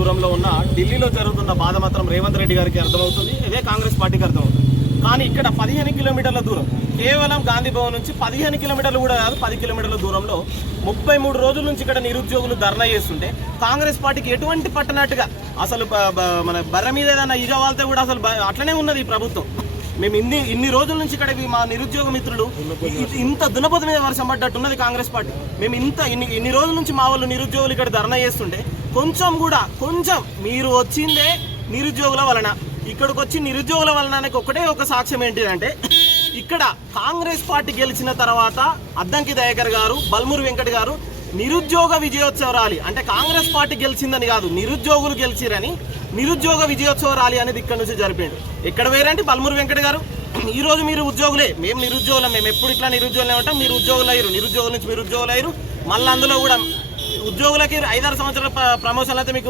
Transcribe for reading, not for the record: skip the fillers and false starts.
దూరంలో ఉన్న ఢిల్లీలో జరుగుతున్న బాధ మాత్రం రేవంత్ రెడ్డి గారికి అర్థమవుతుంది, ఇదే కాంగ్రెస్ పార్టీకి అర్థమవుతుంది. కానీ ఇక్కడ 15 కిలోమీటర్ల దూరం, కేవలం గాంధీ భవన్ నుంచి 15 కిలోమీటర్లు కూడా కాదు, 10 కిలోమీటర్ల దూరంలో 33 రోజుల నుంచి ఇక్కడ నిరుద్యోగులు ధర్నా చేస్తుంటే కాంగ్రెస్ పార్టీకి ఎటువంటి పట్టనట్టుగా అసలు మన బర్ర మీద ఏదైనా ఈజ వాళ్తే కూడా అసలు అట్లనే ఉన్నది ఈ ప్రభుత్వం. మేము ఇన్ని రోజుల నుంచి ఇక్కడ మా నిరుద్యోగ మిత్రులు ఇంత దునపద మీద వర్షం పడ్డట్టున్నది కాంగ్రెస్ పార్టీ. మేము ఇన్ని రోజుల నుంచి మా వాళ్ళు నిరుద్యోగులు ఇక్కడ ధర్నా చేస్తుంటే కొంచెం మీరు వచ్చిందే నిరుద్యోగుల వలన, ఇక్కడికి వచ్చి నిరుద్యోగుల వలన ఒకటే ఒక సాక్ష్యం ఏంటిదంటే, ఇక్కడ కాంగ్రెస్ పార్టీ గెలిచిన తర్వాత అద్దంకి దయాకర్ గారు, బల్మూరి వెంకట్ గారు నిరుద్యోగ విజయోత్సవ ర్యాలీ, అంటే కాంగ్రెస్ పార్టీ గెలిచిందని కాదు, నిరుద్యోగులు గెలిచిరని నిరుద్యోగ విజయోత్సవ ర్యాలీ అనేది ఇక్కడ నుంచి జరిపిండు. ఎక్కడ వేరంటే బల్మూరి వెంకట్ గారు, ఈ రోజు మీరు ఉద్యోగులే, మేము నిరుద్యోగులం, మేము ఎప్పుడు ఇట్లా నిరుద్యోగులు ఏమంటాం, మీరు ఉద్యోగులు అయ్యారు, నిరుద్యోగుల నుంచి మీరు ఉద్యోగులు అయ్యారు. మళ్ళీ అందులో కూడా ఉద్యోగులకి 5-6 సంవత్సరాల ప్రమోషన్లు అయితే మీకు